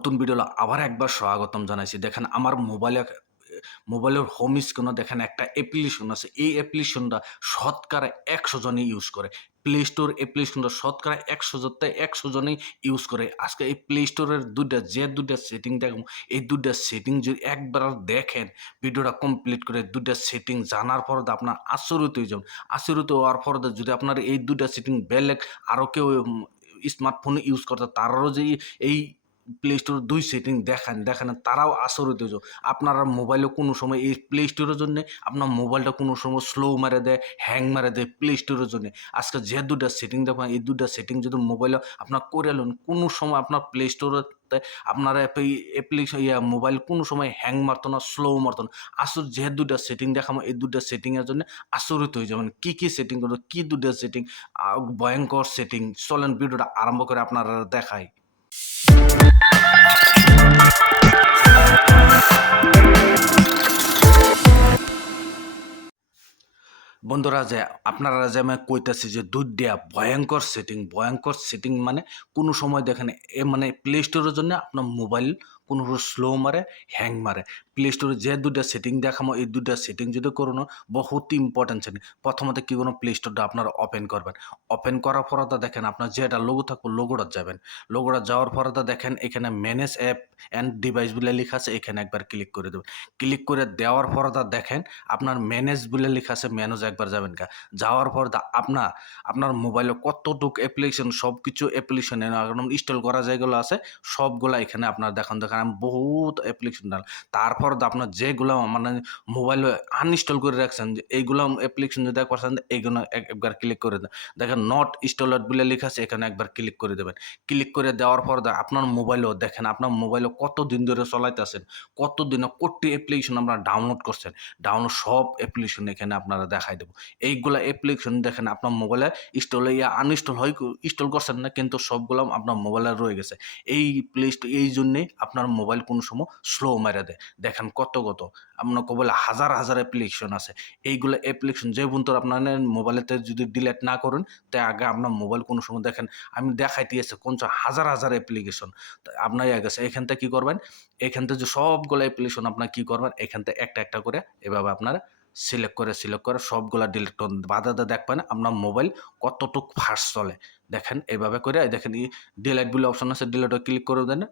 নতুন ভিডিও আবার একবার স্বাগতম জানাইছি। দেখেন আমার মোবাইলের হোম স্ক্রিনে দেখেন একটা অ্যাপ্লিকেশন আছে। এই অ্যাপ্লিকেশনটা শতকরা ১০০ জনই ইউজ করে। প্লে স্টোর অ্যাপ্লিকেশনটা শতকরা ১০০ তে ১০০ জনই ইউজ করে। আজকে এই প্লে স্টোরের ২ টা সেটিং দেখাবো। এই ২ টা সেটিং যদি একবার দেখেন, ভিডিওটা কমপ্লিট করে ২ টা সেটিং জানার পর আপনার আশ্চর্যিত হয়ে যাবেন। আশ্চর্যিত হওয়ার পর যদি আপনার এই ২ টা সেটিং বেলেগ আরও কেউ স্মার্টফোনে ইউজ করতে তারারও যে এই প্লে স্টোর ২ সেটিং দেখেন তারাও আশ্চর্যিত হয়ে যাবে। আপনারা মোবাইলে কোনো সময় এই প্লে স্টোরের জন্যে আপনার মোবাইলটা কোনো সময় স্লো মেরে দেয়, হ্যাং মেরে দেয় প্লে স্টোরের জন্যে। আজকে যে ২ টা সেটিং দেখবেন, এই ২ টা সেটিং যদি মোবাইলে আপনার করে লন, কোনো সময় আপনার প্লে স্টোরেতে আপনার মোবাইল কোনো সময় হ্যাং মারতো না, স্লো মারতো না। আসলে যে ২ টা সেটিং দেখাবো, এই ২ টা সেটিংয়ের জন্য আশ্চর্যিত হয়ে যাবেন। কি সেটিং করবো, কি ২ টা সেটিং, ভয়ংকর সেটিং। চলেন ভিডিওটা আরম্ভ করে আপনারা দেখাই। বন্ধুরা যে আপনারা যে আমি কইতাছি যে দুইটা ভয়ঙ্কর সেটিং মানে কোনো সময় দেখেন মানে প্লে স্টোরের জন্য আপনার মোবাইল কোনো স্লো মারে, হ্যাং মারে। প্লে স্টোরে যে ২ টা সেটিং দেখামো, এই ২ টা সেটিং যদি করুন, বহুত ইম্পর্টেন্ট সেটিং। প্রথমত কি করুন, প্লে স্টোরটা আপনারা ওপেন করবেন। ওপেন করার পরে তো দেখেন আপনার যেটা লোগো থাকবে লোগোটা যাবেন। লোগোটা যাওয়ার পরে তো দেখেন এখানে ম্যানেজ অ্যাপ অ্যান্ড ডিভাইস বলে লেখা আছে, এখানে একবার ক্লিক করে দেবেন। ক্লিক করে দেওয়ার পরে তো দেখেন আপনার ম্যানেজ বলে লেখা আছে, ম্যানেজ একবার যাবেন গা। যাওয়ার পর আপনার মোবাইলে কতটুক অ্যাপ্লিকেশন, সবকিছু অ্যাপ্লিকেশন একদম ইনস্টল করা যেগুলো আছে সবগুলা এখানে আপনার দেখেন আমি বহুত অ্যাপ্লিকেশন ডাল। তারপর আপনার যেগুলো মানে মোবাইলে আনইনস্টল করে রাখছেন, যে এইগুলো অ্যাপ্লিকেশন যদি করছেন এইগুলো একবার ক্লিক করে দেন। দেখেন নট ইনস্টলড বলে লেখা আছে, এখানে একবার ক্লিক করে দেবেন। ক্লিক করে দেওয়ার পর আপনার মোবাইলেও দেখেন আপনার মোবাইলে কতদিন ধরে চলাইতেছেন, কতদিনে কটি অ্যাপ্লিকেশন আপনারা ডাউনলোড করছেন। ডাউনলোড সব অ্যাপ্লিকেশন এখানে আপনারা দেখাই দেবো। এইগুলা অ্যাপ্লিকেশন দেখেন আপনার মোবাইলে আনইনস্টল হয়, ইনস্টল করছেন না, কিন্তু সবগুলো আপনার মোবাইলে রয়ে গেছে। এই প্লে স্টোর এই জন্যেই আপনার মোবাইল কোনো সময় স্লো মেরে দেয়। দেখেন কত আপনার বলে হাজার অ্যাপ্লিকেশন আছে। এইগুলো অ্যাপ্লিকেশন যে পর্যন্ত আপনার মোবাইলেতে যদি ডিলিট না করেন, তাই আগে আপনার মোবাইল কোনো সময় দেখেন আমি দেখাইতে আছে কোন হাজার অ্যাপ্লিকেশন আপনার গেছে। এখান থেকে কী করবেন, এখান থেকে যে সবগুলো অ্যাপ্লিকেশন আপনার কী করবেন, এখান থেকে একটা করে এভাবে আপনারা সিলেক্ট করে সবগুলা ডিলিট করুন। বাধাতে দেখবেন আপনার মোবাইল কতটুক ফাস্ট চলে। দেখেন এভাবে করে দেখেন ডিলিট বলে অপশন আছে, ডিলিটে ক্লিক করে দেন,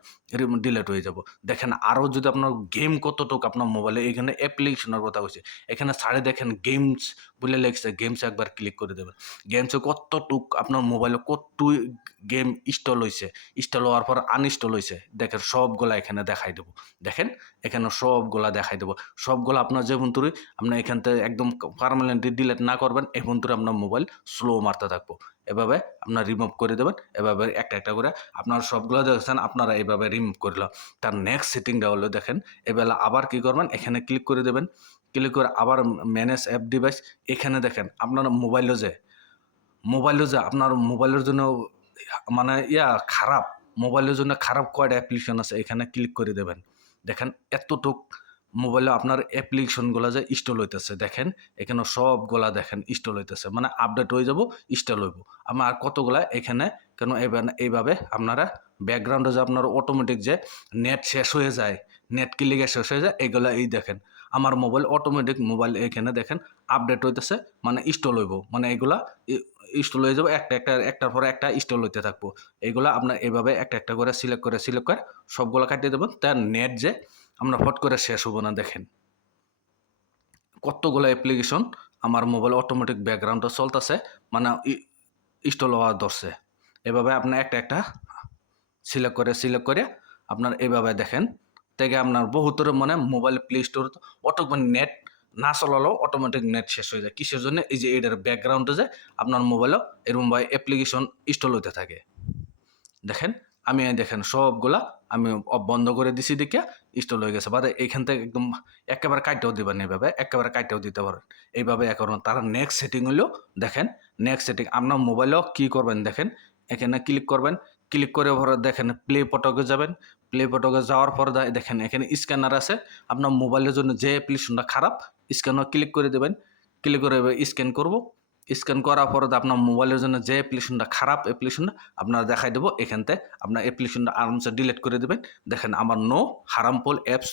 ডিলিট হয়ে যাব। দেখেন আরও যদি আপনার গেম কতটুক আপনার মোবাইলে, এখানে অ্যাপ্লিকেশনের কথা হয়েছে, এখানে সাইডে দেখেন গেমস বলে লেগেছে, গেমস একবার ক্লিক করে দেবেন। গেমসে কতটুক আপনার মোবাইলে কত গেম ইনস্টল হয়েছে, ইনস্টল হওয়ার পর আনইনস্টল হয়েছে, দেখেন সবগুলা এখানে দেখাই দেবো। দেখেন এখানে সবগুলা দেখাই দেবো। সবগুলো আপনার যে বন্ধুরই আপনার এখান থেকে একদম পার্মানেন্টলি ডিলিট না করবেন, এই বন্ধুরে আপনার মোবাইল স্লো মারতে থাকবো। এভাবে আপনার রিমুভ করে দেবেন। এভাবে একটা করে আপনার সবগুলো দেখছেন আপনারা এইভাবে রিমুভ করলাম। তার নেক্সট সেটিংটা হলো দেখেন, এবেলা আবার কি করবেন, এখানে ক্লিক করে দেবেন। ক্লিক করে আবার ম্যানেজ অ্যাপ ডিভাইস, এখানে দেখেন আপনার মোবাইলও যে আপনার মোবাইলের জন্য মানে খারাপ, মোবাইলের জন্য খারাপ কয়টা অ্যাপ্লিকেশন আছে, এখানে ক্লিক করে দেবেন। দেখেন এতটুক মোবাইলে আপনার অ্যাপ্লিকেশনগুলো যে ইনস্টল হইতেছে, দেখেন এখানে সবগুলা দেখেন ইনস্টল হইতেছে, মানে আপডেট হয়ে যাব, ইনস্টল হইব। আমার কতগুলা এখানে কেন এইভাবে আপনারা ব্যাকগ্রাউন্ডে যে আপনার অটোমেটিক যে নেট শেষ হয়ে যায়, নেট কি লিগে শেষ হয়ে যায়, এগুলা দেখেন আমার মোবাইল মোবাইল এখানে দেখেন আপডেট হইতেছে, মানে ইনস্টল হইব, মানে এগুলা ইনস্টল হয়ে যাবে, একটার পরে একটা ইনস্টল হইতে থাকবো। এগুলা আপনার এভাবে একটা করে সিলেক্ট করে সবগুলো কাটিয়ে দেবেন। তার নেট যে আমরা ফট করে শেষ হবো না। দেখেন কতগুলো অ্যাপ্লিকেশন আমার মোবাইল অটোমেটিক ব্যাকগ্রাউন্ডে চলতেছে, মানে ইনস্টল হওয়া ধরছে। এভাবে আপনার একটা সিলেক্ট করে আপনার এইভাবে দেখেন থেকে আপনার বহুতরে মানে mobile play store automatic net না চলালেও অটোমেটিক নেট শেষ হয়ে যায়। কিসের জন্য, এই যে এটার ব্যাকগ্রাউন্ডে যে আপনার মোবাইলেও এরকম অ্যাপ্লিকেশন ইনস্টল হতে থাকে। দেখেন দেখেন সবগুলা আমি বন্ধ করে দিছি, দেখে ইনস্টল হয়ে গেছে। বাদে এইখান থেকে একদম একেবারে কাইটেও দিবেন, এইভাবে একেবারে কাইটেও দিতে পারেন। এইভাবে করুন। তার নেক্সট সেটিং হলো দেখেন, নেক্সট সেটিং আপনার মোবাইলেও কী করবেন, দেখেন এখানে ক্লিক করবেন। ক্লিক করে পরে দেখেন প্লে পটকে যাবেন। প্লে পটকে যাওয়ার পর দেখেন এখানে স্ক্যানার আছে। আপনার মোবাইলের জন্য যে অ্যাপ্লিকেশনটা খারাপ, স্ক্যানার ক্লিক করে দেবেন। ক্লিক করে স্ক্যান করব। স্ক্যান করার পরে আপনার মোবাইলের জন্য যে অ্যাপ্লিকেশনটা খারাপ অ্যাপ্লিকেশনটা আপনারা দেখাই দেবো এখানতে আপনার অ্যাপ্লিকেশনটা আরামসে ডিলিট করে দেবেন। দেখেন আমার নো হারামফুল অ্যাপস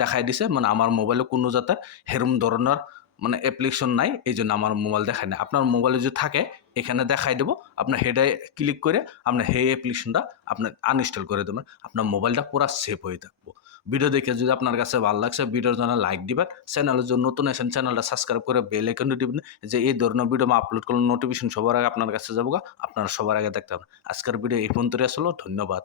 দেখাই দিছে, মানে আমার মোবাইলে কোনো যাতে হেরম ধরনের মানে অ্যাপ্লিকেশন নাই, এই জন্য আমার মোবাইল দেখায় না। আপনার মোবাইলে যদি থাকে এখানে দেখাই দেবো, আপনার হেডে ক্লিক করে আপনার সেই অ্যাপ্লিকেশনটা আপনার আনইনস্টল করে দেবেন, আপনার মোবাইলটা পুরো সেফ হয়ে থাকবো। ভিডিও দেখে যদি আপনার কাছে ভালো লাগছে ভিডিওর জন্য লাইক দিবেন, চ্যানেলের জন্য নতুন আছেন চ্যানেলটা সাবস্ক্রাইব করে বেল আইকনটি দিবেন, যে এই ধরনের ভিডিও আমি আপলোড করলে নোটিফিকেশন সবার আগে আপনার কাছে যাবো, আপনারা সবার আগে দেখতে পাবেন। আজকের ভিডিও এই পর্যন্তই আসলো, ধন্যবাদ।